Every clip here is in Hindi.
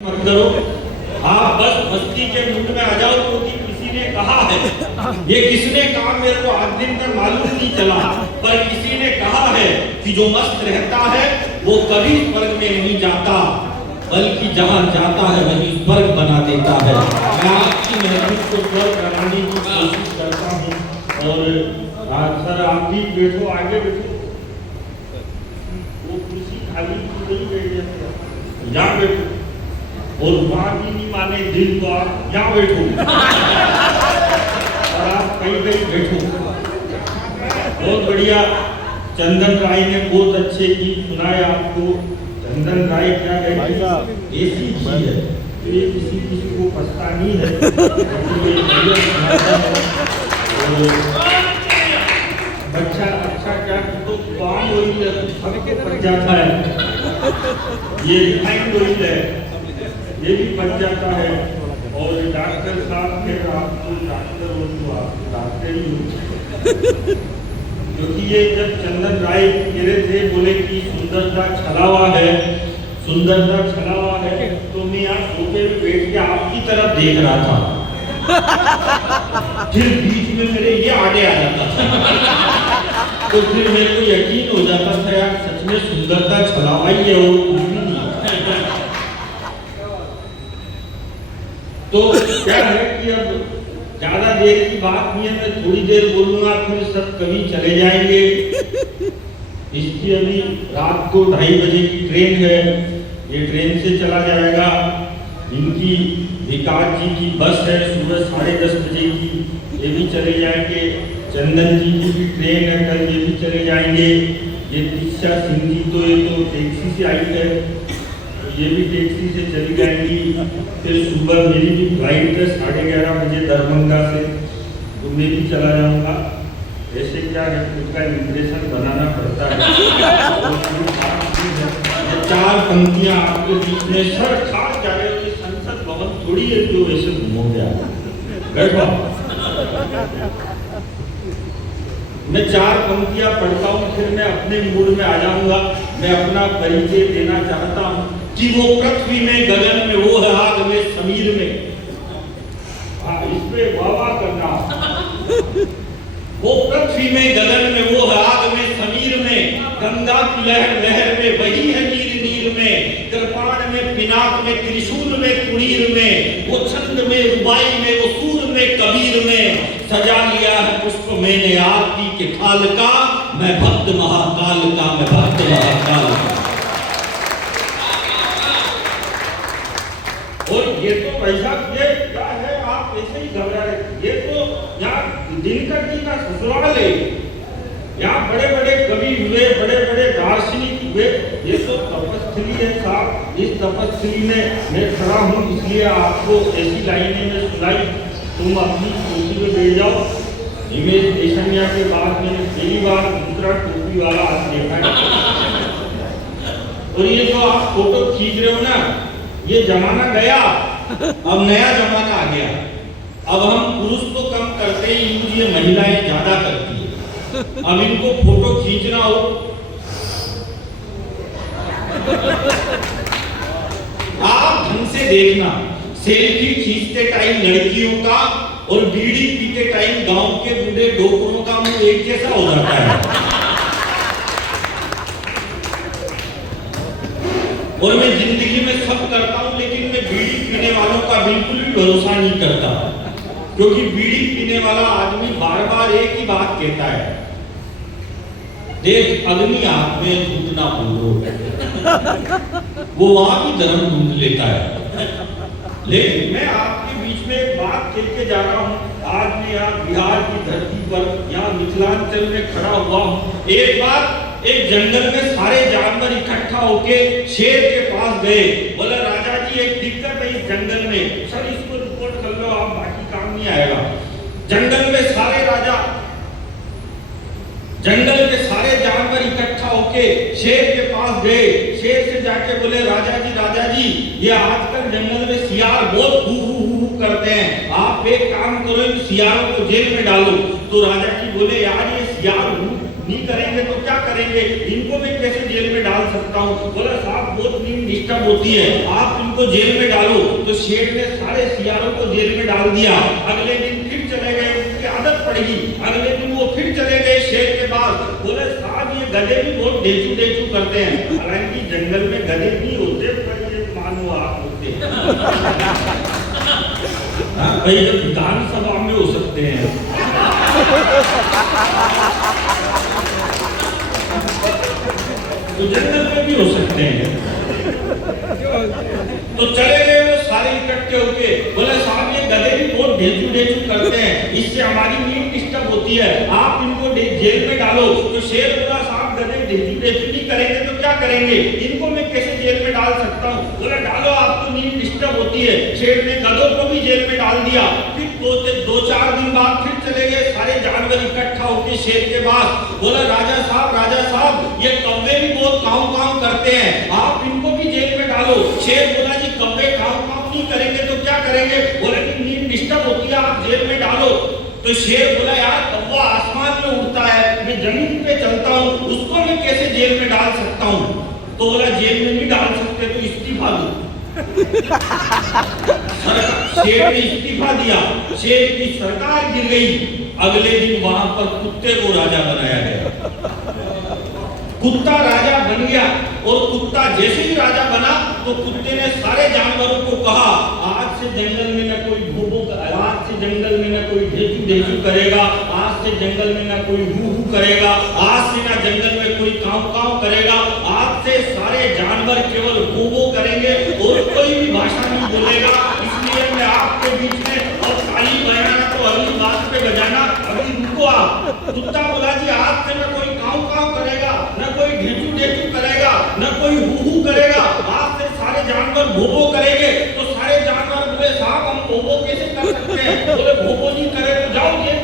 मत करो। आप बस मस्ती के मूड में आ जाओ क्योंकि किसी ने कहा है। ये किसने कहा मेरे को आज दिन तक मालूम नहीं चला, पर किसी ने कहा है कि जो मस्त रहता है वो कभी स्वर्ग में नहीं जाता, बल्कि जहाँ जाता है वही स्वर्ग बना देता है। मैं आपकी महफिल को स्वर्ग बनाने की कोशिश करता हूँ। और आज सर आप भी बैठो, आगे बैठो। वो कुर्सी खाली नहीं बैठ यहाँ बैठो, और वहां भी नहीं माने दिल तो आप यहाँ बैठो और आप कहीं कहीं बैठो। बहुत बढ़िया। चंदन राय ने बहुत अच्छे गीत सुनाए आपको। चंदन राय क्या कहते ऐसी चीज है तो ये किसी किसी को पछता नहीं है। बच्चा अच्छा क्या तो काम वही सबको पच जाता है। ये रिफाइंड ऑयल है, ये भी बच जाता है। और डॉक्टर साहब के आपको डॉक्टर हो तो आप डॉक्टर ही हो, क्योंकि ये जब चंदन राय कह रहे थे, बोले कि सुंदरता छलावा है, सुंदरता छलावा है, तो मैं यहाँ सोफे पे बैठ के आपकी तरफ देख रहा था। फिर बीच में मेरे ये आगे आ जाता था तो फिर मेरे को यकीन हो जाता था यार सच में सुंदरता छलावा ही है और कुछ भी नहीं। तो क्या है कि अब ज्यादा देर की बात नहीं है, मैं थोड़ी देर बोलूंगा फिर सब कभी चले जाएंगे। इसकी अभी रात को 2:30 बजे की ट्रेन है, ये ट्रेन से चला जाएगा। इनकी विकास जी की बस है सुबह 10:30 बजे की, ये भी चले जाएंगे। चंदन जी की भी ट्रेन है कल, ये भी चले जाएंगे। ये दीक्षा सिंह जी तो ये तो टैक्सी से आई है, ये भी टैक्सी से चली जाएंगी। फिर सुबह मेरी भी फ्लाइट है 11:30 बजे दरभंगा से, तो मैं भी चला जाऊंगा। ऐसे क्या है, खुद का इम्प्रेशन बनाना पड़ता है। तो 4 पंक्तियां आपके बीच में सर खास जा रहे हो, ये संसद भवन थोड़ी है जो ऐसे घूमोगे आप। बैठो, मैं 4 पंक्तियां पढ़ता हूँ, फिर मैं अपने मूड में आ जाऊंगा। मैं अपना परिचय देना चाहता हूँ कि वो पृथ्वी में, गगन में, वो है आग में, समीर में। हाँ, इसमें वाह करना। वो पृथ्वी में, गगन में, वो है आग में, समीर में। गंगा की लहर लहर में, वही है नीर नीर में। कृपाण में, पिनाक में, त्रिशूल में, कुड़ीर में। वो छंद में, रुबाई में, वो सूर में, कबीर में। सजा लिया है पुष्प मैंने आरती के खाल का, मैं भक्त महाकाल का, मैं भक्त महाकाल का। और ये तो पैसा ये क्या है, आप ऐसे ही घबरा रहे। ये तो यहाँ दिनकर जी का ससुराल है, यहाँ बड़े बड़े कवि हुए, बड़े बड़े दार्शनिक हुए। ये तो तपस्थली है साहब। इस तपस्थली में मैं खड़ा हूँ, इसलिए आपको ऐसी लाइनें में सुनाई। तुम अपनी कुर्सी में बैठ जाओ। हिमेश रेशमिया के बाद मैंने पहली बार दूसरा टोपी वाला आज देखा है। और ये जो आप फोटो खींच रहे हो ना, ये जमाना गया, अब नया जमाना आ गया। अब हम पुरुष तो कम करते ही यूज ये महिलाएं ज्यादा करती है। अब इनको फोटो खींचना हो, आप ढंग से देखना। सेल्फी खींचते टाइम लड़कियों का और बीड़ी पीते टाइम गांव के बूढ़े डोकरों का मुंह एक जैसा हो जाता है। और मैं जिंदगी में सब करता हूं, लेकिन मैं बीड़ी पीने वालों का बिल्कुल भी भरोसा नहीं करता, क्योंकि बीड़ी पीने वाला आदमी बार बार एक ही बात कहता है, देख अग्नि आंख में झूठ ना बोलो। वो वहां भी धर्म ढूंढ लेता है। लेकिन मैं आपके बीच में एक बात कह के जा रहा हूँ। आज मैं यहाँ बिहार की धरती पर, यहाँ मिथिलांचल में खड़ा हुआ हूँ। एक बार एक जंगल में सारे जानवर इकट्ठा होके शेर के पास गए। बोला राजा जी एक दिक्कत है इस जंगल में। सर इसको रिपोर्ट कर लो आप, बाकी काम नहीं आएगा। जंगल में सारे राजा, जंगल के सारे जानवर इकट्ठा होके शेर के पास गए। शेर से जाके बोले राजा जी ये आजकल जंगल में सियार बहुत हू हू हू करते हैं, आप एक काम करो इन सियारों को जेल में डालो। तो राजा जी बोले यार ये सियार नहीं करेंगे तो क्या करेंगे, इनको मैं कैसे जेल में डाल सकता हूँ। बोला साहब बहुत नींद डिस्टर्ब होती है, आप इनको जेल में डालो। तो शेर ने सारे सियारों को जेल में डाल दिया। अगले दिन फिर चले गए, उनकी आदत पड़ेगी, अगले दिन वो फिर चले गए शेर के पास। बोले साहब ये गधे भी बहुत ढेचू ढेचू करते हैं। हालांकि जंगल में गधे नहीं होते, पर ये मानो आप होते हैं। भाई विधानसभा में हो सकते हैं, तो जंगल में भी हो सकते हैं। तो चले गए वो सारे इकट्ठे होके। बोले साहब ये गधे भी बहुत ढेचू ढेचू करते हैं, इससे हमारी नींद डिस्टर्ब होती है, आप इनको जेल में डालो। तो शेर बोला साहब गधे ढेचू ढेचू नहीं करेंगे तो क्या करेंगे, इनको मैं कैसे जेल में डाल सकता हूँ। बोला डालो, आपको नींद डिस्टर्ब होती है। शेर ने गधों को भी जेल में डाल दिया। फिर दो चार दिन बाद फिर चले गए सारे जानवर इकट्ठा होके शेर के पास। बोला राजा साहब ये कौवे भी बहुत काऊ करते हैं, आप इनको भी जेल में डालो। शेर बोला जी कौवे काऊ नहीं करेंगे तो क्या करेंगे। बोले कि नींद डिस्टर्ब होती है, आप जेल में डालो। तो शेर बोला यार कौवा आसमान में उड़ता है, मैं जमीन पे चलता हूँ, उसको मैं कैसे जेल में डाल सकता हूँ। तो बोला जेल में नहीं डाल सकते तो इस्तीफा दो। शेर ने इस्तीफा दिया, शेर की सरकार गिर गई। अगले दिन वहां पर कुत्ते को राजा बनाया गया। कुत्ता राजा बन गया, और कुत्ता जैसे ही राजा बना तो कुत्ते ने सारे जानवरों को कहा आज से जंगल में न कोई भूभू, आज से जंगल में न कोई ढेचू ढेचू करेगा, आज से जंगल में न कोई हू हू करेगा, आज से न जंगल में कोई काव करेगा, आज से सारे जानवर केवल भूभू करेंगे और कोई भी भाषा नहीं बोलेगा। इसलिए मैं आपके बीच में और ताली बजाना तो अगली बात पे बजाना, अभी रुको आप। कुत्ता बोला जी आज से न कोई काव करेगा, न कोई ढेचू ढेचू करेगा, न कोई हू हू करेगा, आज से सारे जानवर भोबो करेंगे। तो सारे जानवर बोले साहब हम भोबो कैसे कर सकते हैं। बोले भोबो नहीं करे तो जाओ ये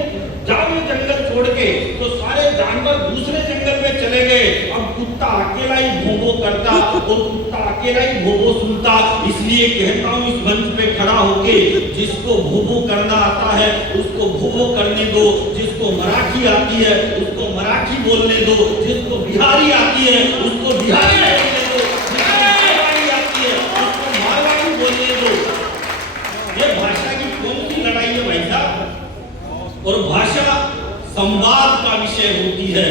जंगल छोड़ के। तो सारे जानवर दूसरे जंगल में चले गए। अब कुत्ता अकेला ही भोबो करता और कुत्ता अकेला ही भोबो सुनता। इसलिए कहता हूँ इस मंच पे खड़ा होके, जिसको भोबो करना आता है उसको भोबो करने दो, जिसको मराठी आती है उसको मराठी बोलने दो, जिसको बिहारी आती है उसको बिहारी बोलने दो, जिसको मारवाड़ी आती है उसको मारवाड़ी बोलने दो। ये भाषा की कौन सी लड़ाई है भाई साहब। और भाषा संवाद का विषय होती है,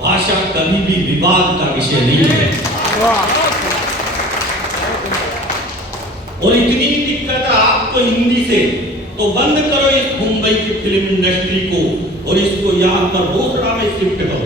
भाषा कभी भी विवाद का विषय नहीं है। और इतनी दिक्कत है आपको हिंदी से, तो बंद करो इस मुंबई की फिल्म इंडस्ट्री को और इसको यहाँ पर बोसड़ा में शिफ्ट करो।